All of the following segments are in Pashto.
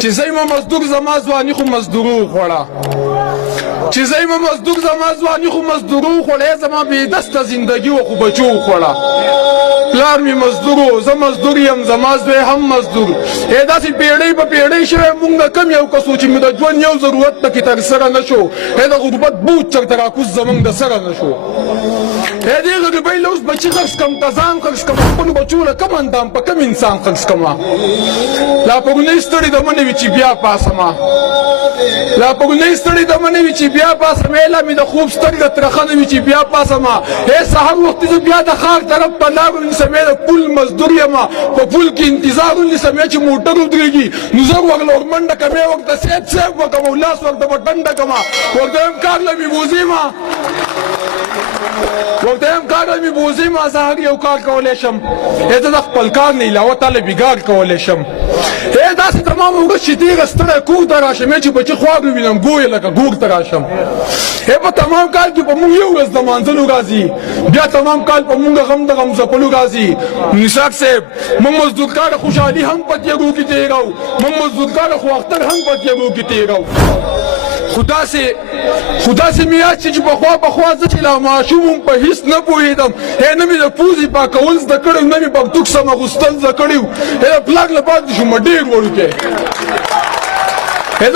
چې زېما مزدور زما ځواني خو مزدورو خوړه چې زېما مزدور زما ځواني خو مزدورو خوړه زما بې دسته زندگی و خو بچو خوړه پلار می مزدورو زه مزدور یم زما زوی هم مزدور داسې پیړۍ په پیړۍ شوی مونږ نه کم یو کس و چې مې د ژوند یو ضرورت پکې تر سره نه شو د غربت بوج چرته راکوز زمونږ د سره نه شو دې غریبۍ له اوس بچي خرڅ کړم ته ځان خرڅ کړم خپلو بچو له کم اندام په کم انسان خرڅ کړمه لا پرونۍ ستړې د منې وي چې بیا پاسمه لا پرونۍ ستړې د منې وي چې بیا پاسمه لا مې د خوب سترګه ترخه نه وي چې بیا پاسمه سهار وختي زه بیا د ښار طرف په لار ونیسم د پول مزدور یم په پول کې انتظار ونیسم چې موټر ودرېږي نو زه ورله ورمنډه کمې ورته سیب وکړم او لاس ورته په ډنډه کړمه ورته یم کار له مې بوځېمه ورته یم کار له مې بوځېمه زه هر یو کار کولی شم زه د خپل کار نه علاوه تاله بېګار کولی شم داسې تمامه ورځ چې تېره ستړی کور ته راشم چې بچي خوار ووینم ګویې لکه ګور ته راشم په تمام کال کې په مونږ یو ورځ د مانځلو راځي بیا تمام کال په مونږ غم د غم ځپلو راځي نساک صاحب مونږ مزدورکاره خوشحالي هم په تیږو کې تېرو مونږ مزدورکاره خو اختر هم په تیږو کې تېرو خو داسې مې یاد چې پخوا زه چې لا ماشوم وم په هېڅ نه پوهېدم نه مې د پوزې پاکول زده کړی نه مې پکتوک سم اغوستل زده کړي وو د پلاک له پاتې شوم ډېر وړوکی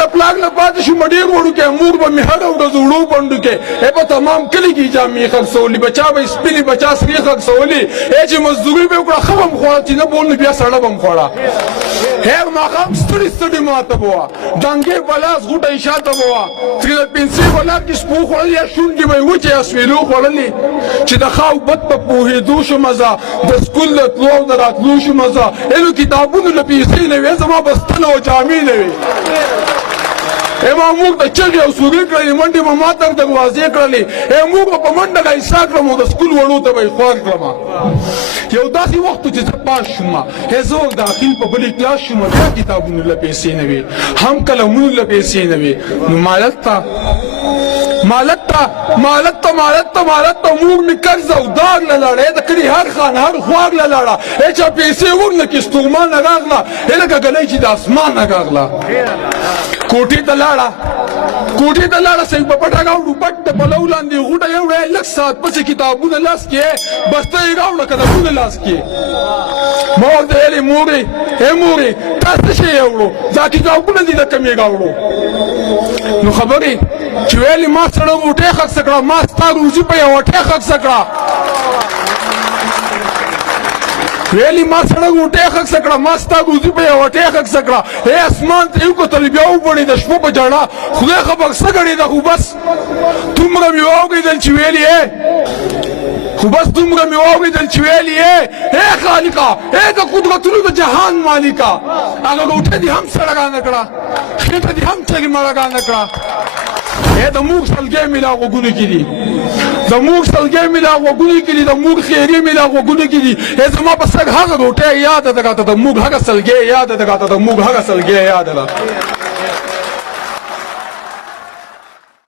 د پلاک له پاتې شوم ډېر وړوکی مور به مې هره ورځ وړو بنډو کې په تمام کلي کې جامې خرڅولي بچا به سپینې بچا سرې خرڅولي چې مزدوري به یې وکړه ښه به م خوړه چې نه به نو بیا سړه به م خوړه هر ماښام ستړي ماته به وه ډنګې په لاس غوټه یې شاته به وه ترې د پنسۍ په لار کې سپو خوړل یا شونډې به یې وچې یا سویلو خوړلې چې د ښه او بد په پوهېدو شومه زه د سکول د تلو او د راتلو شومه زه نو کتابونو له پیسې نه وې زما بستنه او جامې نه وې ما موږ ته چغې او سورې کړلې منډې به ما تر دروازې کړلې موږ به په منډه غیسا کړم او د سکول وړو ته به یې خوار کړم یو داسې وخت چې زه پاس شوم زه ور داخل په بلې کلاس شوم بیا کتابونو له پیسې نه وې هم قلمونو له پیسې نه وې نو مالت ته موږ مې قرض او دار له لاړه د کلي هر خان هر خوار له لاړه چا پیسې ورنه کې ستومانه راغله لکه ګلۍ چې د اسمانه راغله کوټې ته لاړه صحیح په پټه راوړو پټ د پلو لاندې غوټه یې وړی لږ ساعت پسې کتابونه لاس کې بسته یې راوړه کتابونه لاس کې ما ورته ویلې مورې تا څه شی یې وړو دا کتابونه دي ځکه مې راوړو نو خبرې چې ویلې ما سړه غوټۍ خرڅه کړه ما ستا روزي په یوه ټۍ خرڅه کړه ویلې ما سړه غوټۍ خرڅه کړه ما ستا روزي په یوه ټۍ خرڅه کړه اسمان ته یې وکتل بیا وبړې د شپو په جړه خدای خبر څه ګړېده خو بس دومره مې واورېدل چې ویلې خالقه د قدرتونو د جهان مالکه هغه غوټۍ دې هم سړګانه کړه خېټه دې هم چرمړګانه کړه د موږ سلګۍ مې لا غوږونو کې دي د موږ خیرې مې لا غوږونو کې دي زما په سر هغه غوټۍ یاده ده راته د موږ هغه سلګۍ یاده ده